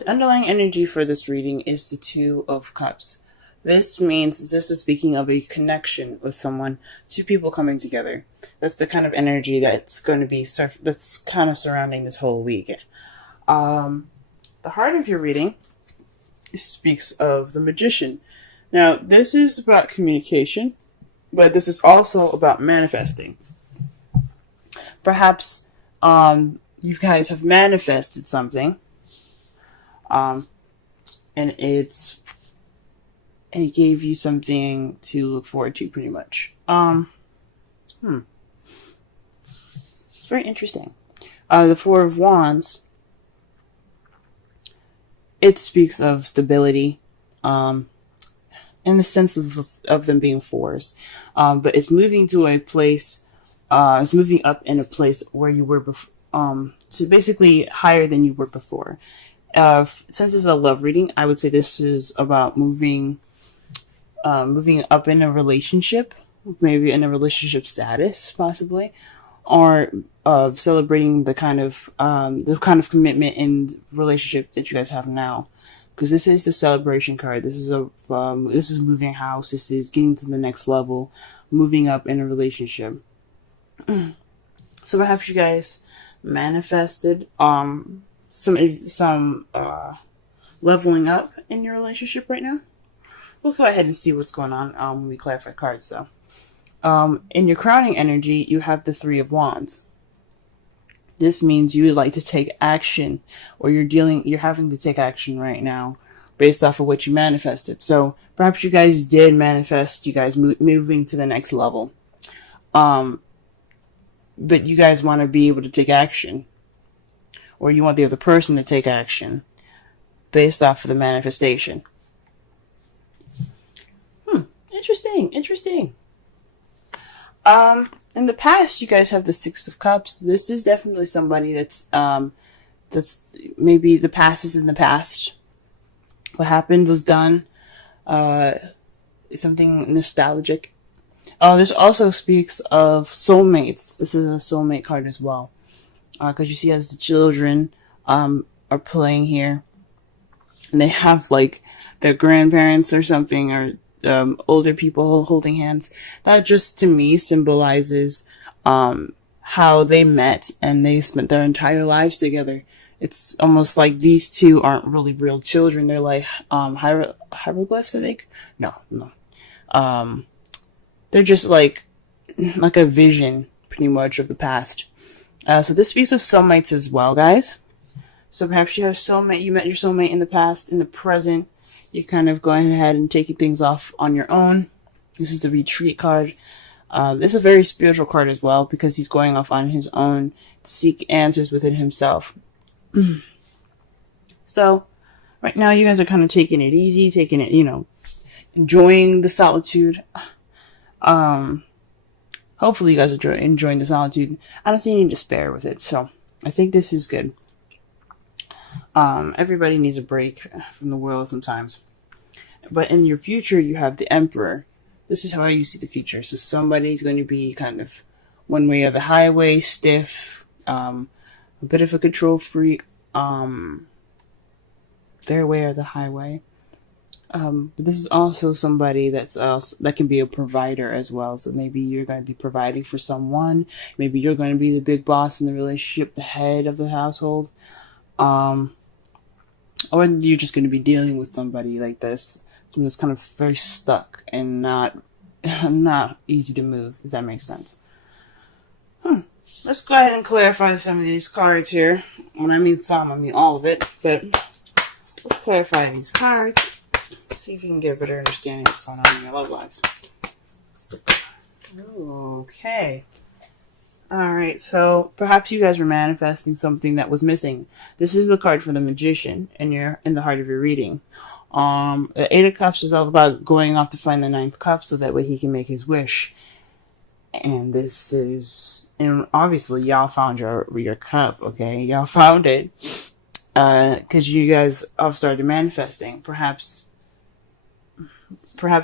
The underlying energy for this reading is the Two of Cups. This means this is speaking of a connection with someone, two people coming together. That's the kind of energy that's going to be that's kind of surrounding this whole week. The heart of your reading speaks of the Magician. Now, this is about communication, but this is also about manifesting. Perhaps you guys have manifested something, and it gave you something to look forward to, pretty much. It's very interesting. The Four of Wands, it speaks of stability, in the sense of them being fours, but it's moving to a place. It's moving up in a place where you were before, so basically higher than you were before. Since it's a love reading, I would say this is about moving up in a relationship, maybe in a relationship status, possibly, or of celebrating the kind of commitment and relationship that you guys have now. Because this is the celebration card. This is moving house. This is getting to the next level, moving up in a relationship. So perhaps you guys manifested some leveling up in your relationship right now. We'll go ahead and see what's going on when we clarify cards, though. In your crowning energy, you have the Three of Wands. This means you would like to take action, or you're having to take action right now based off of what you manifested. So perhaps you guys did manifest you guys moving to the next level. But you guys want to be able to take action, or you want the other person to take action based off of the manifestation. Interesting. In the past, you guys have the Six of Cups. This is definitely somebody that's maybe the past is in the past. What happened was done. Something nostalgic. This also speaks of soulmates. This is a soulmate card as well. Because you see as the children are playing here, and they have like their grandparents or something, or older people holding hands. That just to me symbolizes how they met and they spent their entire lives together. It's almost like these two aren't really real children. They're like hieroglyphs, I think. No. They're just like a vision, pretty much, of the past. So this speaks of soulmates as well, guys. So perhaps you have soulmate. You met your soulmate in the past. In the present, you're kind of going ahead and taking things off on your own. This is the Retreat card. This is a very spiritual card as well, because he's going off on his own to seek answers within himself. So right now you guys are kind of taking it easy, enjoying the solitude. Hopefully you guys are enjoying the solitude. I don't see any despair with it, so I think this is good. Everybody needs a break from the world sometimes. But in your future, you have the Emperor. This is how you see the future. So somebody's going to be kind of one way or the highway, stiff, a bit of a control freak, their way or the highway. But this is also somebody that can be a provider as well. So maybe you're going to be providing for someone. Maybe you're going to be the big boss in the relationship, the head of the household. Or you're just going to be dealing with somebody like this, someone that's kind of very stuck and not easy to move, if that makes sense. Let's go ahead and clarify some of these cards here. When I mean some, I mean all of it. But let's clarify these cards. See if you can get a better understanding of what's going on in your love lives. Okay. Alright, so perhaps you guys were manifesting something that was missing. This is the card for the Magician in the heart of your reading. The Eight of Cups is all about going off to find the Ninth Cup so that way he can make his wish. And obviously y'all found your cup, okay? Y'all found it. Because you guys have started manifesting. Perhaps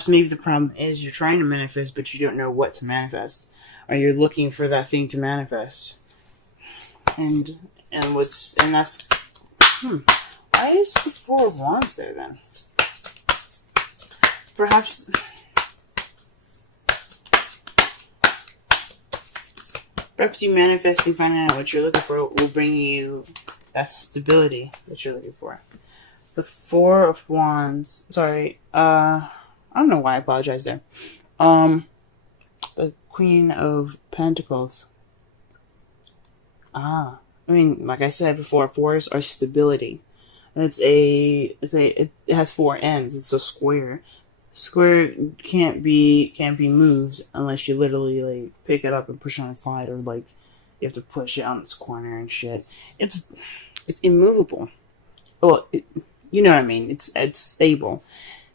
maybe the problem is you're trying to manifest, but you don't know what to manifest. Or you're looking for that thing to manifest. And that's Why is the Four of Wands there then? Perhaps you manifesting, finding out what you're looking for will bring you that stability that you're looking for. The Four of Wands. Sorry. I don't know why I apologize there. The Queen of Pentacles. I mean, like I said before, fours are stability. And it has four ends. It's a square. Square can't be moved unless you literally like pick it up and push it on a slide, or like you have to push it on its corner and shit. It's immovable. Well, you know what I mean. It's stable.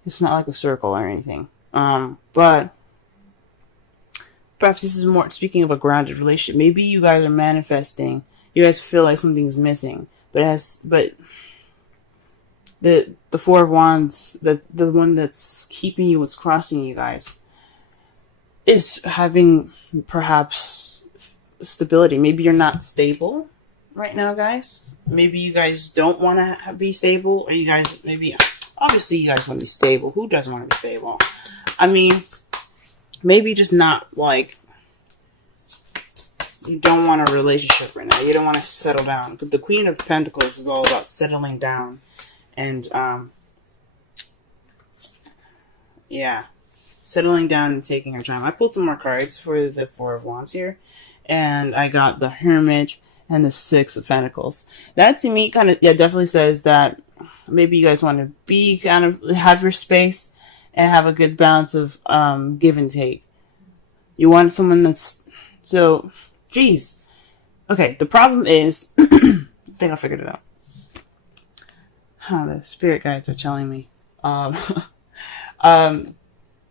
It's not like a circle or anything. But perhaps this is more speaking of a grounded relationship. Maybe you guys are manifesting. You guys feel like something's missing, but the Four of Wands, the one that's keeping you, what's crossing you guys, is having perhaps stability. Maybe you're not stable right now, guys. Maybe you guys don't want to be stable, or you guys obviously you guys want to be stable. Who doesn't want to be stable? I mean, maybe just not like you don't want a relationship right now. You don't want to settle down. But the Queen of Pentacles is all about settling down. And, yeah, settling down and taking her time. I pulled some more cards for the Four of Wands here, and I got the Hermit and the Six of Pentacles. That to me definitely says that maybe you guys want to have your space and have a good balance of, give and take. You want someone that's, geez. Okay, the problem is, I think I figured it out. The spirit guides are telling me.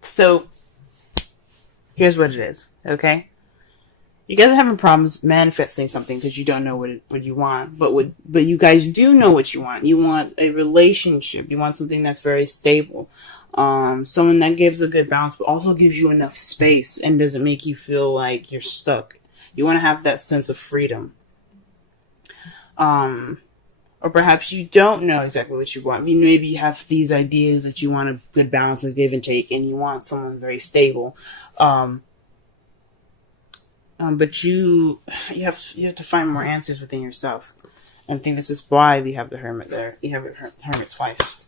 So here's what it is, okay? You guys are having problems manifesting something because you don't know what you want, but you guys do know what you want. You want a relationship. You want something that's very stable. Someone that gives a good balance, but also gives you enough space and doesn't make you feel like you're stuck. You want to have that sense of freedom. Or perhaps you don't know exactly what you want. Maybe you have these ideas that you want a good balance of give and take, and you want someone very stable. But you have to find more answers within yourself. And I think this is why we have the Hermit there. You have the Hermit twice.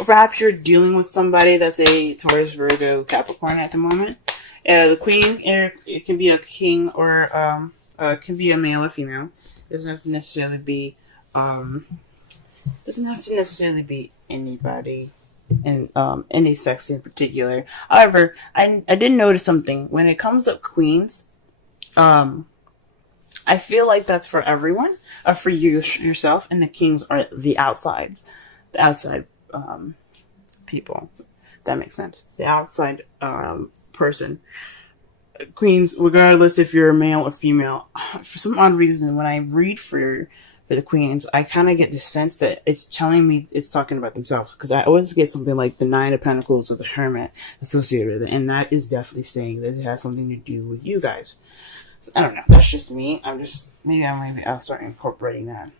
Or perhaps you're dealing with somebody that's a Taurus, Virgo, Capricorn at the moment. The Queen, it can be a king or it can be a male or female. Doesn't have to necessarily be anybody in any sex in particular. However, I did notice something when it comes up queens. I feel like that's for everyone, for yourself, and the kings are the outside people. That makes sense. The outside person. Queens, regardless if you're a male or female, for some odd reason, when I read for the queens, I kind of get the sense that it's telling me it's talking about themselves, because I always get something like the Nine of Pentacles or the Hermit associated with it, and that is definitely saying that it has something to do with you guys. So, I don't know. That's just me. Maybe I'll start incorporating that.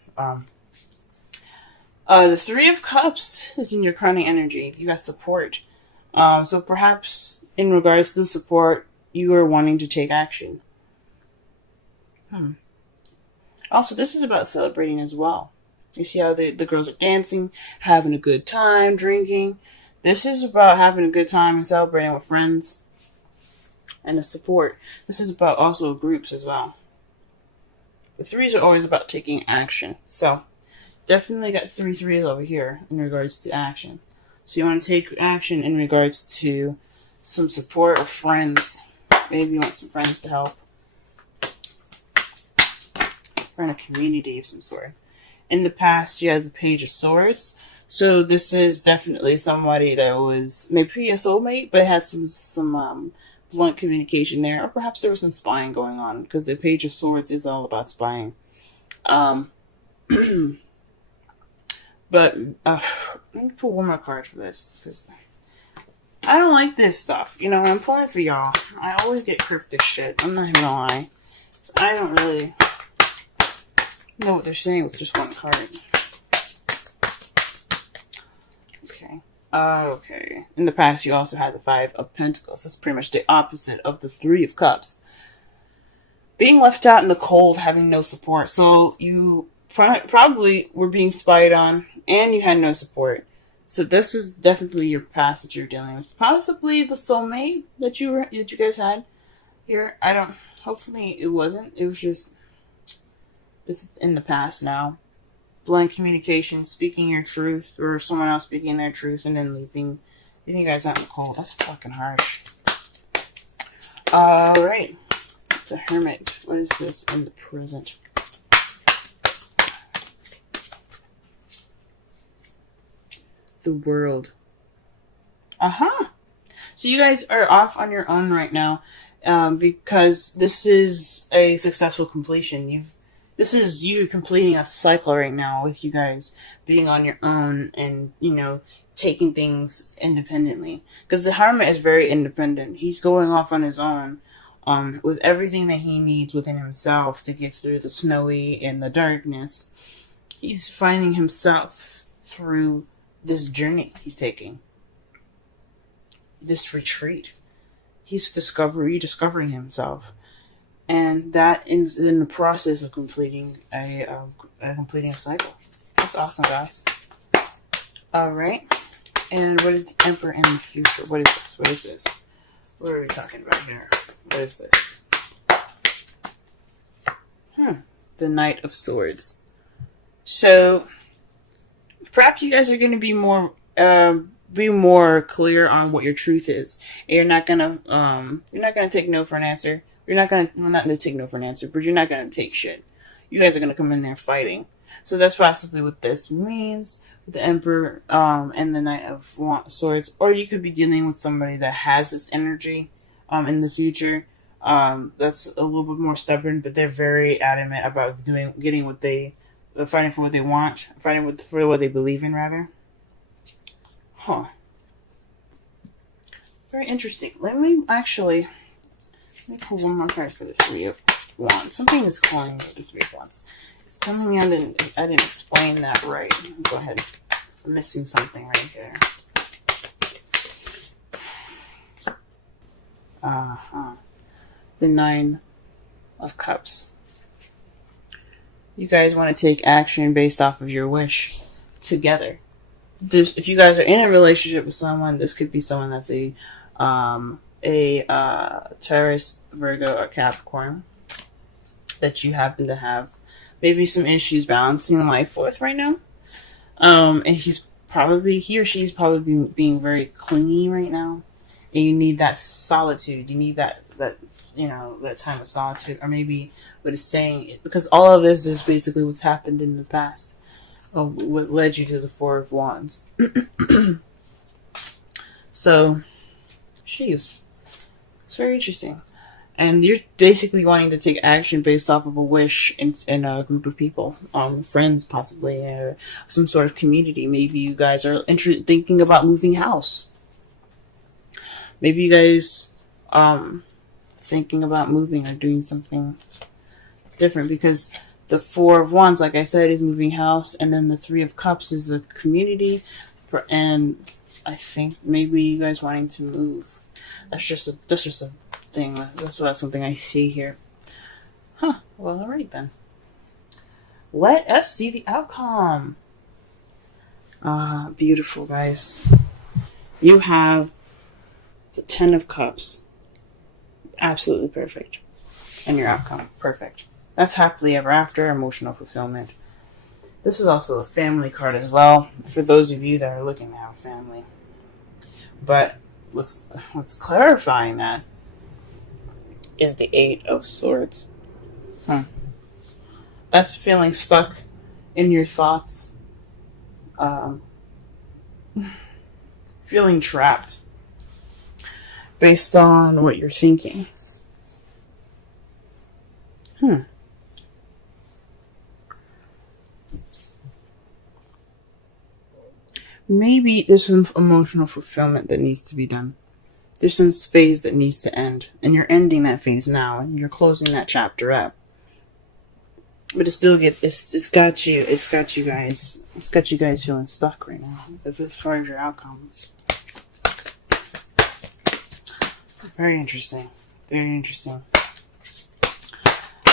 The Three of Cups is in your crowning energy. You got support. So perhaps in regards to the support, you are wanting to take action. Also, this is about celebrating as well. You see how the girls are dancing, having a good time, drinking. This is about having a good time and celebrating with friends and the support. This is about also groups as well. The threes are always about taking action. So, definitely got 3 threes over here in regards to action. So you want to take action in regards to some support or friends. Maybe you want some friends to help. Or in a community of some sort. In the past, you had the Page of Swords. So this is definitely somebody that was maybe a soulmate, but had some blunt communication there. Or perhaps there was some spying going on, because the Page of Swords is all about spying. But let me pull one more card for this, because I don't like this stuff. You know, when I'm pulling for y'all, I always get cryptic shit. I'm not even gonna lie. So I don't really know what they're saying with just one card. Okay. Okay. In the past, you also had the Five of Pentacles. That's pretty much the opposite of the Three of Cups. Being left out in the cold, having no support. So you probably were being spied on, and you had no support. So this is definitely your past that you're dealing with. Possibly the soulmate that you guys had here. I don't. Hopefully it wasn't. It was just. It's in the past now. Blank communication, speaking your truth, or someone else speaking their truth, and then leaving you guys out in the cold. That's fucking harsh. All right. The Hermit. What is this in the present? The World. So you guys are off on your own right now, because this is a successful completion. This is you completing a cycle right now with you guys being on your own and, taking things independently. Because the Hermit is very independent. He's going off on his own, with everything that he needs within himself to get through the snowy and the darkness. He's finding himself through this journey he's taking. This retreat. He's rediscovering himself. And that is in the process of completing a cycle. That's awesome, guys. All right. And what is the Emperor in the future? What is this? What is this? What are we talking about here? What is this? The Knight of Swords. So perhaps you guys are going to be more clear on what your truth is. And you're not gonna take no for an answer. You're not going to take no for an answer, but you're not going to take shit. You guys are going to come in there fighting. So that's possibly what this means with the Emperor and the Knight of Swords. Or you could be dealing with somebody that has this energy in the future. That's a little bit more stubborn, but they're very adamant about fighting for what they want, for what they believe in, rather. Very interesting. Let me pull one more card for the Three of Wands. Something is calling me the Three of Wands. It's telling me I didn't explain that right. Go ahead. I'm missing something right here. The Nine of Cups. You guys want to take action based off of your wish together. If you guys are in a relationship with someone, this could be someone that's a Taurus, Virgo, or Capricorn that you happen to have maybe some issues balancing life with right now. And he or she's probably being very clingy right now. And you need that solitude. You need that time of solitude. Or maybe what it's saying, because all of this is basically what's happened in the past. What led you to the Four of Wands. So, jeez. It's very interesting. And you're basically wanting to take action based off of a wish in a group of people. Friends, possibly, or some sort of community. Maybe you guys are thinking about moving house. Maybe you guys thinking about moving or doing something different, because the Four of Wands, like I said, is moving house, and then the Three of Cups is a community, and I think maybe you guys wanting to move. That's just a thing. That's something I see here. Well, all right then. Let us see the outcome. Beautiful, guys. You have the Ten of Cups. Absolutely perfect. And your outcome, perfect. That's happily ever after, emotional fulfillment. This is also a family card as well, for those of you that are looking to have a family. But what's clarifying that is the Eight of Swords. That's feeling stuck in your thoughts. Feeling trapped based on what you're thinking. Maybe there's some emotional fulfillment that needs to be done. There's some phase that needs to end. And you're ending that phase now. And you're closing that chapter up. But it's got you, it's got you guys feeling stuck right now as far as your outcome. Very interesting. Very interesting.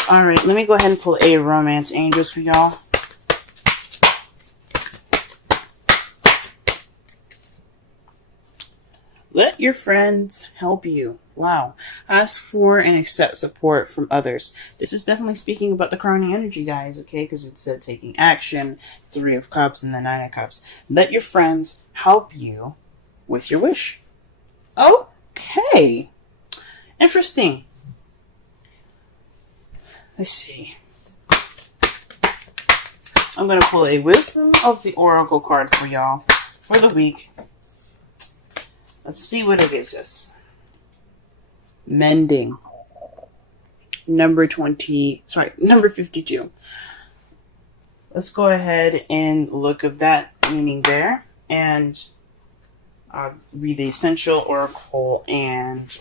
Alright, let me go ahead and pull a romance angels for y'all. Let your friends help you. Wow. Ask for and accept support from others. This is definitely speaking about the crowning energy, guys, okay? Because it said taking action, 3 of Cups, and the 9 of Cups. Let your friends help you with your wish. Okay. Interesting. Let's see. I'm going to pull a Wisdom of the Oracle card for y'all for the week. Let's see what it gives us. Mending. Number 52. Let's go ahead and look at that meaning there. And read the Essential Oracle and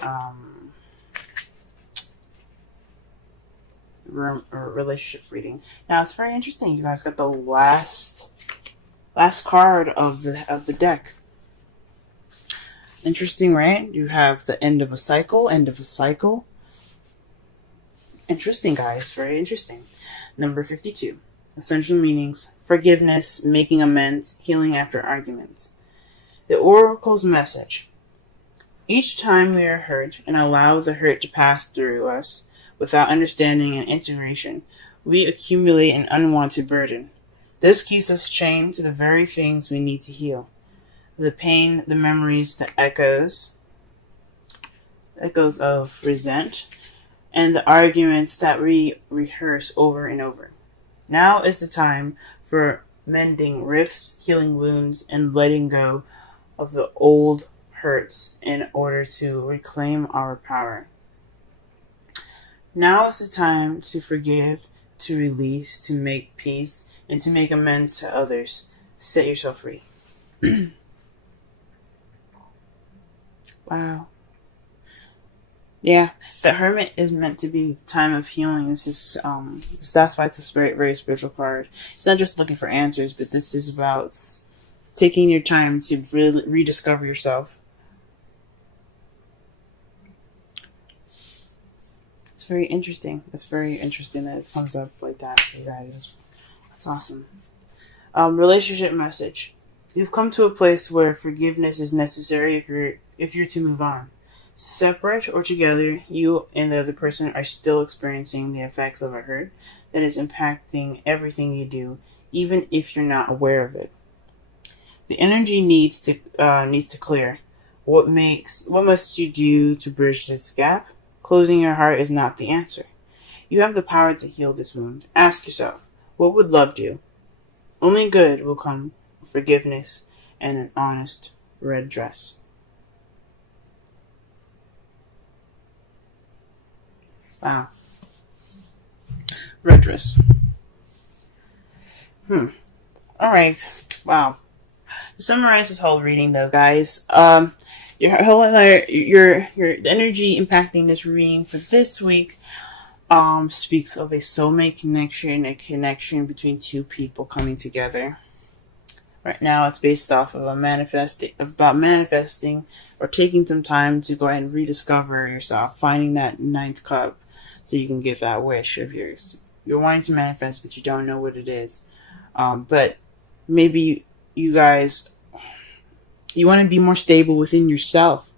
relationship reading. Now it's very interesting. You guys got the last card of the deck. Interesting, right? You have the end of a cycle. Interesting, guys. Very interesting. Number 52. Essential meanings. Forgiveness, making amends, healing after arguments. The Oracle's message. Each time we are hurt and allow the hurt to pass through us without understanding and integration, we accumulate an unwanted burden. This keeps us chained to the very things we need to heal. The pain, the memories, the echoes of resent, and the arguments that we rehearse over and over. Now is the time for mending rifts, healing wounds, and letting go of the old hurts in order to reclaim our power. Now is the time to forgive, to release, to make peace, and to make amends to others. Set yourself free. Wow. Yeah, the Hermit is meant to be the time of healing. This is that's why it's a very spiritual card. It's not just looking for answers, but this is about taking your time to really rediscover yourself. It's very interesting. It's very interesting that it comes up like that for you guys. That's awesome. Relationship message. You've come to a place where forgiveness is necessary if you're to move on. Separate or together, you and the other person are still experiencing the effects of a hurt that is impacting everything you do, even if you're not aware of it. The energy needs to clear. What must you do to bridge this gap? Closing your heart is not the answer. You have the power to heal this wound. Ask yourself, what would love do? Only good will come from forgiveness and an honest red dress. Wow. Red dress. Alright. Wow. To summarize this whole reading though, guys, your energy impacting this reading for this week speaks of a soulmate connection, a connection between two people coming together. Right now, it's based off of manifesting or taking some time to go ahead and rediscover yourself, finding that 9th cup so you can get that wish of yours. You're wanting to manifest, but you don't know what it is. But maybe you guys, you want to be more stable within yourself.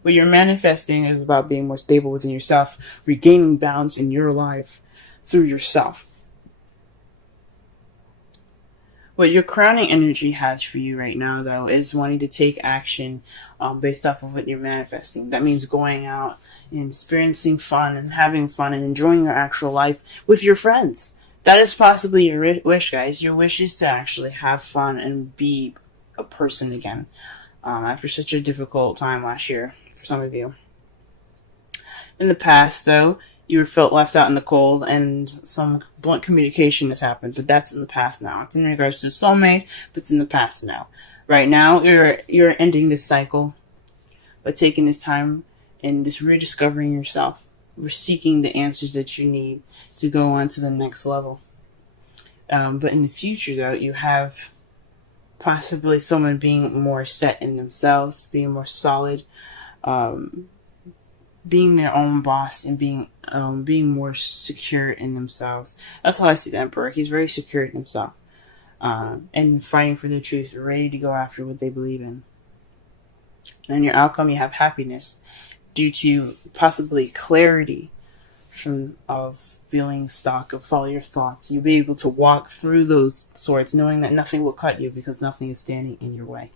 What you're manifesting is about being more stable within yourself, regaining balance in your life through yourself. What your crowning energy has for you right now, though, is wanting to take action based off of what you're manifesting. That means going out and experiencing fun and having fun and enjoying your actual life with your friends. That is possibly your wish, guys. Your wish is to actually have fun and be a person again after such a difficult time last year for some of you. In the past, though, you felt left out in the cold and some blunt communication has happened, but that's in the past now. It's in regards to soulmate, but it's in the past now. Right now, you're ending this cycle by taking this time and just rediscovering yourself. We're seeking the answers that you need to go on to the next level. But in the future, though, you have possibly someone being more set in themselves, being more solid, being their own boss, and being more secure in themselves. That's how I see the Emperor. He's very secure in himself, and fighting for the truth, ready to go after what they believe in. And in your outcome, you have happiness due to possibly clarity from of feeling stuck, of follow your thoughts. You'll be able to walk through those swords knowing that nothing will cut you because nothing is standing in your way.